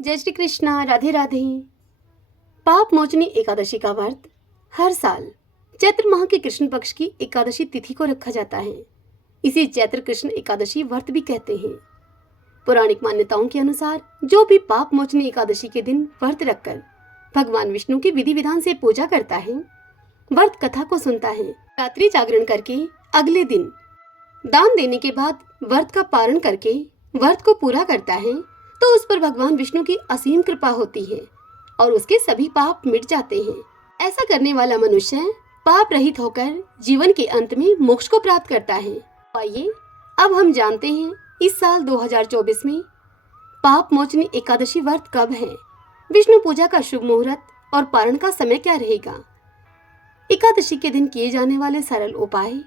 जय श्री कृष्णा। राधे राधे। पाप मोचनी एकादशी का व्रत हर साल चैत्र माह के कृष्ण पक्ष की एकादशी तिथि को रखा जाता है। इसे चैत्र कृष्ण एकादशी व्रत भी कहते हैं। पौराणिक मान्यताओं के अनुसार जो भी पाप मोचनी एकादशी के दिन व्रत रखकर भगवान विष्णु की विधि विधान से पूजा करता है, व्रत कथा को सुनता है, रात्रि जागरण करके अगले दिन दान देने के बाद व्रत का पारण करके व्रत को पूरा करता है, तो उस पर भगवान विष्णु की असीम कृपा होती है और उसके सभी पाप मिट जाते हैं। ऐसा करने वाला मनुष्य पाप रहित होकर जीवन के अंत में मोक्ष को प्राप्त करता है। आइए अब हम जानते हैं इस साल 2024 में पाप मोचनी एकादशी व्रत कब है, विष्णु पूजा का शुभ मुहूर्त और पारण का समय क्या रहेगा, एकादशी के दिन किए जाने वाले सरल उपाय,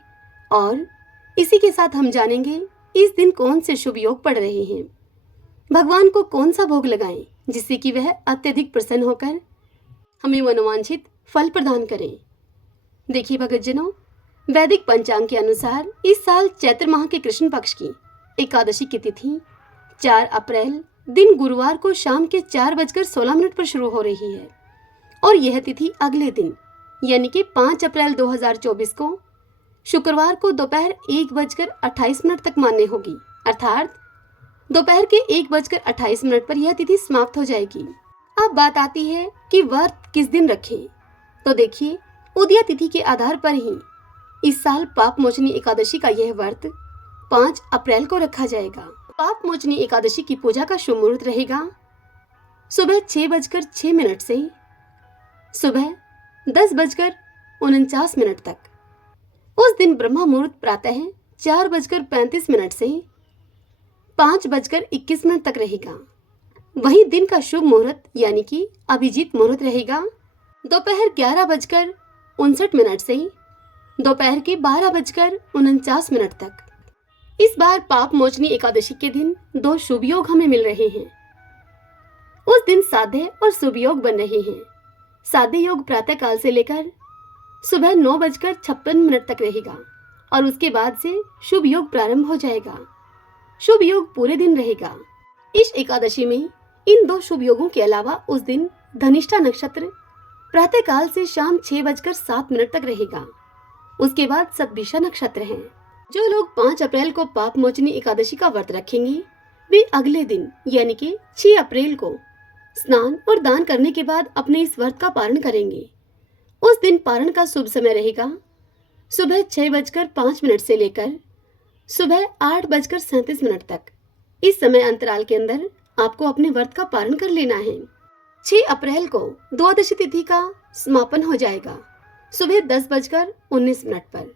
और इसी के साथ हम जानेंगे इस दिन कौन से शुभ योग पड़ रहे हैं, भगवान को कौन सा भोग लगाएं जिससे कि वह अत्यधिक प्रसन्न होकर हमें मनोवांछित फल प्रदान करें। देखिए भक्तजनों, वैदिक पंचांग के अनुसार इस साल चैत्र माह के कृष्ण पक्ष की एकादशी की तिथि 4 अप्रैल दिन गुरुवार को शाम के 4:16 पर शुरू हो रही है और यह तिथि अगले दिन यानी कि 5 अप्रैल 2024 को शुक्रवार को दोपहर 1:28 तक मान्य होगी, अर्थात दोपहर के 1:28 पर यह तिथि समाप्त हो जाएगी। अब बात आती है कि व्रत किस दिन रखें। तो देखिए, उदया तिथि के आधार पर ही इस साल पाप मोचनी एकादशी का यह व्रत 5 अप्रैल को रखा जाएगा। पाप मोचनी एकादशी की पूजा का शुभ मुहूर्त रहेगा सुबह 6:06 से सुबह 10:49 तक। उस दिन ब्रह्म मुहूर्त प्रातः 4:35 से 5:21 तक रहेगा। वहीं दिन का शुभ मुहूर्त यानी कि अभिजीत मुहूर्त रहेगा दोपहर 11:59 से दोपहर के 12:49 तक। इस बार पाप मोचनी एकादशी के दिन 2 शुभ योग हमें मिल रहे हैं। उस दिन साध्य और शुभ योग बन रहे हैं। साध्य योग प्रातः काल से लेकर सुबह 9:56 तक रहेगा और उसके बाद से शुभ योग प्रारंभ हो जाएगा। शुभ योग पूरे दिन रहेगा। इस एकादशी में इन 2 शुभ योगों के अलावा उस दिन धनिष्ठा नक्षत्र प्रातः काल से शाम 6:07 तक रहेगा। उसके बाद सतभिषा नक्षत्र है। जो लोग 5 अप्रैल को पाप मोचनी एकादशी का व्रत रखेंगे वे अगले दिन यानी कि 6 अप्रैल को स्नान और दान करने के बाद अपने इस व्रत का पारण करेंगे। उस दिन पारण का शुभ समय रहेगा सुबह 6:05 से लेकर सुबह 8:37 तक। इस समय अंतराल के अंदर आपको अपने व्रत का पारण कर लेना है। 6 अप्रैल को द्वादशी तिथि का समापन हो जाएगा सुबह 10:19 पर।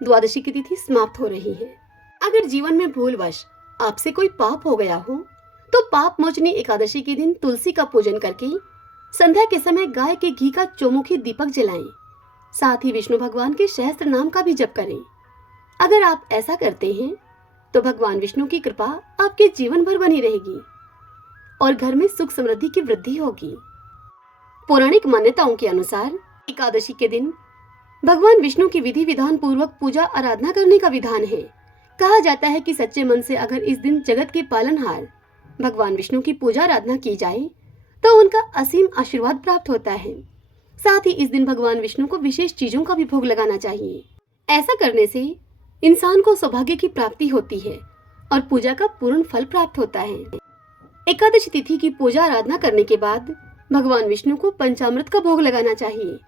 द्वादशी की तिथि समाप्त हो रही है। अगर जीवन में भूलवश आपसे कोई पाप हो गया हो तो पाप मोचनी एकादशी के दिन तुलसी का पूजन करके संध्या के समय गाय के घी का चौमुखी दीपक जलाएं। साथ ही विष्णु भगवान के सहस्त्र नाम का भी जप करें। अगर आप ऐसा करते हैं तो भगवान विष्णु की कृपा आपके जीवन भर बनी रहेगी और घर में सुख समृद्धि की वृद्धि होगी। पौराणिक मान्यताओं के अनुसार एकादशी के दिन भगवान विष्णु की विधि विधान पूर्वक पूजा आराधना करने का विधान है। कहा जाता है कि सच्चे मन से अगर इस दिन जगत के पालनहार भगवान विष्णु की पूजा आराधना की जाए तो उनका असीम आशीर्वाद प्राप्त होता है। साथ ही इस दिन भगवान विष्णु को विशेष चीजों का भी भोग लगाना चाहिए। ऐसा करने से इंसान को सौभाग्य की प्राप्ति होती है और पूजा का पूर्ण फल प्राप्त होता है। एकादशी तिथि की पूजा आराधना करने के बाद भगवान विष्णु को पंचामृत का भोग लगाना चाहिए।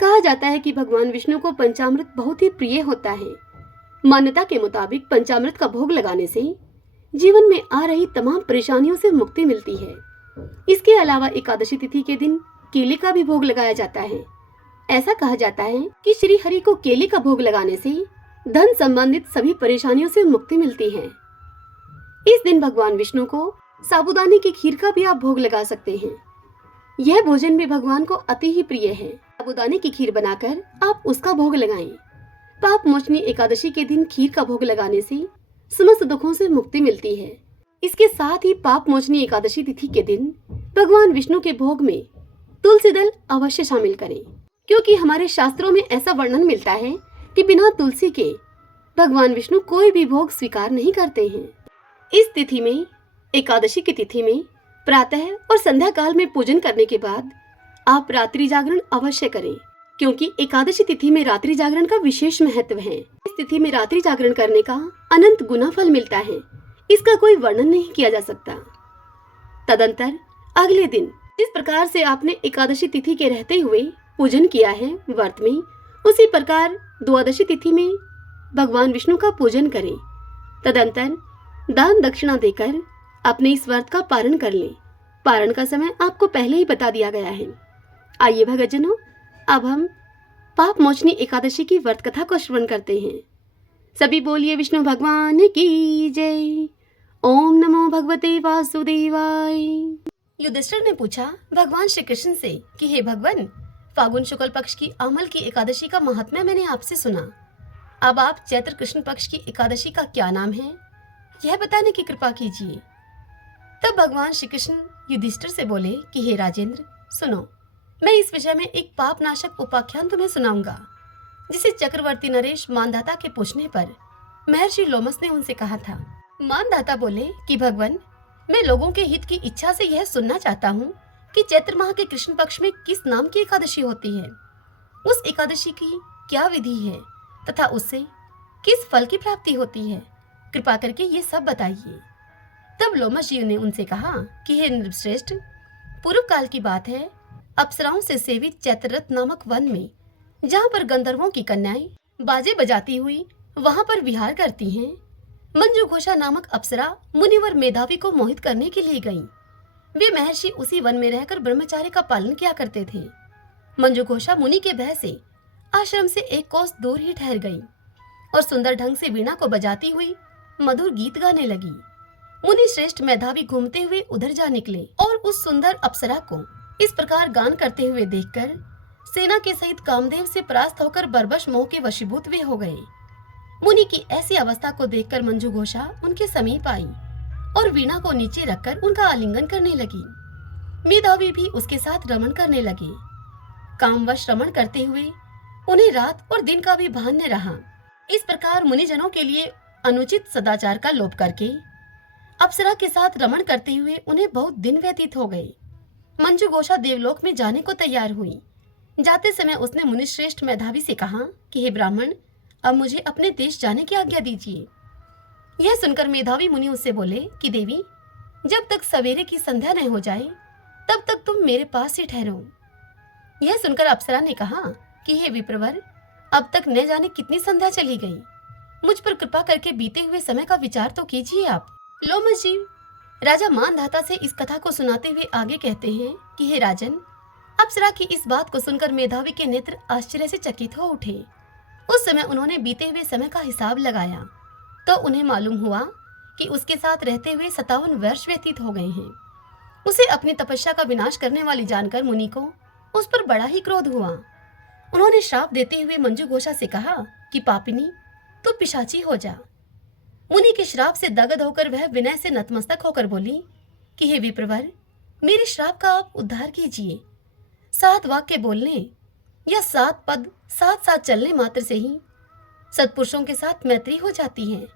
कहा जाता है कि भगवान विष्णु को पंचामृत बहुत ही प्रिय होता है। मान्यता के मुताबिक पंचामृत का भोग लगाने से जीवन में आ रही तमाम परेशानियों से मुक्ति मिलती है। इसके अलावा एकादशी तिथि के दिन केले का भी भोग लगाया जाता है। ऐसा कहा जाता है कि श्री हरि को केले का भोग लगाने से धन संबंधित सभी परेशानियों से मुक्ति मिलती है। इस दिन भगवान विष्णु को साबूदाने की खीर का भी आप भोग लगा सकते हैं। यह भोजन भी भगवान को अति ही प्रिय है। साबूदाने की खीर बनाकर आप उसका भोग लगाएं। पाप मोचनी एकादशी के दिन खीर का भोग लगाने से समस्त दुखों से मुक्ति मिलती है। इसके साथ ही पाप मोचनी एकादशी तिथि के दिन भगवान विष्णु के भोग में तुलसी दल अवश्य शामिल करें, क्योंकि हमारे शास्त्रों में ऐसा वर्णन मिलता है कि बिना तुलसी के भगवान विष्णु कोई भी भोग स्वीकार नहीं करते हैं। इस तिथि में, एकादशी की तिथि में प्रातः और संध्या काल में पूजन करने के बाद आप रात्रि जागरण अवश्य करें, क्योंकि एकादशी तिथि में रात्रि जागरण का विशेष महत्व है। इस तिथि में रात्रि जागरण करने का अनंत गुना फल मिलता है, इसका कोई वर्णन नहीं किया जा सकता। तदंतर अगले दिन जिस प्रकार से आपने एकादशी तिथि के रहते हुए पूजन किया है व्रत में, उसी प्रकार द्वादशी तिथि में भगवान विष्णु का पूजन करें। तदंतर दान दक्षिणा देकर अपने इस व्रत का पारण कर लें। पारण का समय आपको पहले ही बता दिया गया है। आइए भक्तजनों, अब हम पाप मोचनी एकादशी की व्रत कथा को श्रवण करते हैं। सभी बोलिए विष्णु भगवान की जय। ओम नमो भगवते वासुदेवाय। युधिष्ठिर ने पूछा भगवान श्री कृष्ण से कि हे भगवान, फागुन शुक्ल पक्ष की अमल की एकादशी का महात्म्य मैंने आपसे सुना। अब आप चैत्र कृष्ण पक्ष की एकादशी का क्या नाम है, यह बताने की कृपा कीजिए। तब भगवान श्री कृष्ण युधिष्ठिर से बोले कि हे राजेंद्र, सुनो, मैं इस विषय में एक पाप नाशक उपाख्यान तुम्हें सुनाऊंगा, जिसे चक्रवर्ती नरेश मानधाता के पूछने पर महर्षि लोमस ने उनसे कहा था। मानधाता बोले कि भगवान, मैं लोगों के हित की इच्छा से यह सुनना चाहता हूँ कि चैत्र माह के कृष्ण पक्ष में किस नाम की एकादशी होती है, उस एकादशी की क्या विधि है तथा उससे किस फल की प्राप्ति होती है, कृपा करके ये सब बताइए। तब लोमस जी ने उनसे कहा कि हे नृपश्रेष्ठ, पूर्व काल की बात है, अप्सराओं से सेवित चैत्ररथ नामक वन में, जहाँ पर गंधर्वों की कन्याएं बाजे बजाती हुई वहां पर विहार करती हैं, मंजू घोषा नामक अप्सरा मुनिवर मेधावी को मोहित करने के लिए गईं। वे महर्षि उसी वन में रहकर ब्रह्मचार्य का पालन किया करते थे। मंजू घोषा मुनि के भय से आश्रम से एक कोस दूर ही ठहर गई और सुंदर ढंग से वीणा को बजाती हुई मधुर गीत गाने लगी। मुनि श्रेष्ठ मेधावी घूमते हुए उधर जा निकले और उस सुंदर अप्सरा को इस प्रकार गान करते हुए देखकर सेना के सहित कामदेव से परास्त होकर बरबस मोह के वशीभूत वे हो गए। मुनि की ऐसी अवस्था को देखकर मंजू घोषा उनके समीप आई और वीणा को नीचे रखकर उनका आलिंगन करने लगी। मेधावी भी उसके साथ रमण करने लगे। कामवश रमण करते हुए उन्हें रात और दिन का भी भान न रहा। इस प्रकार मुनिजनों के लिए अनुचित सदाचार का लोप करके अप्सरा के साथ रमण करते हुए उन्हें बहुत दिन व्यतीत हो गए। मंजू घोषा देवलोक में जाने को तैयार हुई। जाते समय उसने मुनिश्रेष्ठ मेधावी से कहा कि हे ब्राह्मण, अब मुझे अपने देश जाने की आज्ञा दीजिए। यह सुनकर मेधावी मुनि उससे बोले कि देवी, जब तक सवेरे की संध्या न हो जाए तब तक तुम मेरे पास ही ठहरो। यह सुनकर अप्सरा ने कहा कि हे विप्रवर, अब तक न जाने कितनी संध्या चली गई, मुझ पर कृपा करके बीते हुए समय का विचार तो कीजिए आप। लोमस जी राजा मानधाता से इस कथा को सुनाते हुए आगे कहते हैं कि हे राजन, अप्सरा की इस बात को सुनकर मेधावी के नेत्र आश्चर्य से चकित हो उठे। उस समय उन्होंने बीते हुए समय का हिसाब लगाया तो उन्हें मालूम हुआ कि उसके साथ रहते हुए 57 वर्ष व्यतीत हो गए हैं। उसे अपनी तपस्या का विनाश करने वाली जानकर मुनि को उस पर बड़ा ही क्रोध हुआ। उन्होंने श्राप देते हुए मंजू घोषा से कहा कि पापिनी, तू पिशाची हो जा। मुनि के श्राप से दगद होकर वह विनय से नतमस्तक होकर बोली कि हे विप्रवर, मेरे श्राप का आप उद्धार कीजिए। 7 वाक्य बोलने या 7 पद साथ साथ चलने मात्र से ही सत्पुरुषों के साथ मैत्री हो जाती है।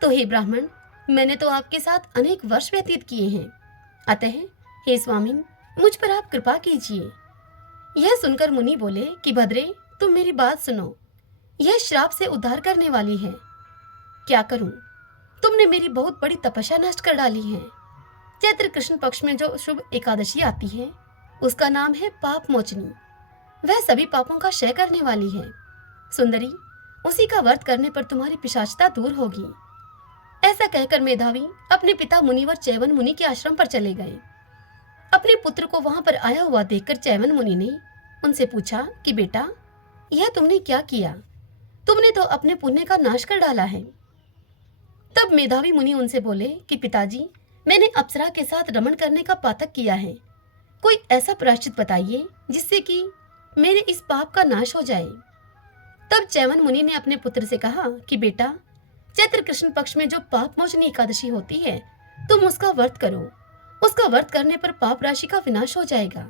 तो हे ब्राह्मण, मैंने तो आपके साथ अनेक वर्ष व्यतीत किए हैं, अतः हे स्वामिन, मुझ पर आप कृपा कीजिए। यह सुनकर मुनि बोले कि भद्रे, तुम मेरी बात सुनो, यह श्राप से उद्धार करने वाली है। क्या करूं? तुमने मेरी बहुत बड़ी तपस्या नष्ट कर डाली है। चैत्र कृष्ण पक्ष में जो शुभ एकादशी आती है उसका नाम है पाप मोचनी। वह सभी पापों का क्षय करने वाली है। सुंदरी, उसी का व्रत करने पर तुम्हारी पिशाचता दूर होगी। ऐसा कहकर मेधावी अपने पिता मुनिवर चैवन मुनि के आश्रम पर चले गए। अपने पुत्र को वहां पर आया हुआ देखकर चैवन मुनि ने उनसे पूछा कि बेटा, यह तुमने क्या किया? तुमने तो अपने पुण्य का नाश कर डाला है। तब मेधावी मुनि उनसे बोले कि पिताजी, मैंने अप्सरा के साथ रमण करने का पातक किया है। कोई ऐसा प्रायश्चित बताइए जिससे कि मेरे इस पाप का नाश हो जाए। तब चैवन मुनि ने अपने पुत्र से कहा कि बेटा, चैत्र कृष्ण पक्ष में जो पाप मोचनी एकादशी होती है, तुम उसका व्रत करो। उसका व्रत करने पर पाप राशि का विनाश हो जाएगा।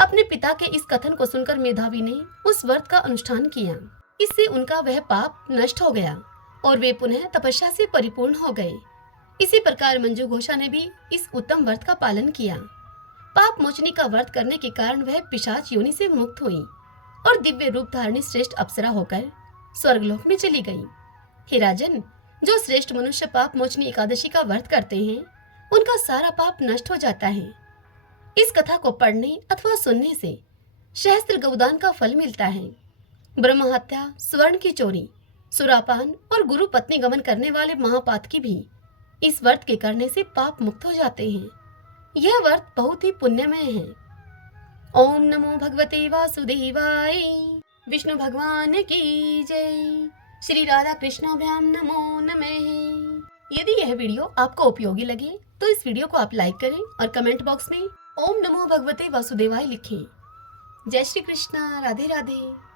अपने पिता के इस कथन को सुनकर मेधावी ने उस व्रत का अनुष्ठान किया। इससे उनका वह पाप नष्ट हो गया और वे पुनः तपस्या से परिपूर्ण हो गए। इसी प्रकार मंजू घोषा ने भी इस उत्तम व्रत का पालन किया। पाप मोचनी का व्रत करने के कारण वह पिशाच योनि से मुक्त हुई और दिव्य रूप धारणी श्रेष्ठ अप्सरा होकर स्वर्गलोक में चली गई। हे राजन, जो श्रेष्ठ मनुष्य पाप मोचनी एकादशी का व्रत करते हैं उनका सारा पाप नष्ट हो जाता है। इस कथा को पढ़ने अथवा सुनने से सहस्त्र गौदान का फल मिलता है। ब्रह्म हत्या, स्वर्ण की चोरी, सुरापान और गुरु पत्नी गमन करने वाले महापातकी भी इस व्रत के करने से पाप मुक्त हो जाते हैं। यह व्रत बहुत ही पुण्यमय है। ओम नमो भगवते वासुदेवाय। विष्णु भगवान की जय। श्री राधा कृष्णाभ्याम नमो नमः। यदि यह वीडियो आपको उपयोगी लगे तो इस वीडियो को आप लाइक करें और कमेंट बॉक्स में ओम नमो भगवते वासुदेवाय लिखें। जय श्री कृष्णा। राधे राधे।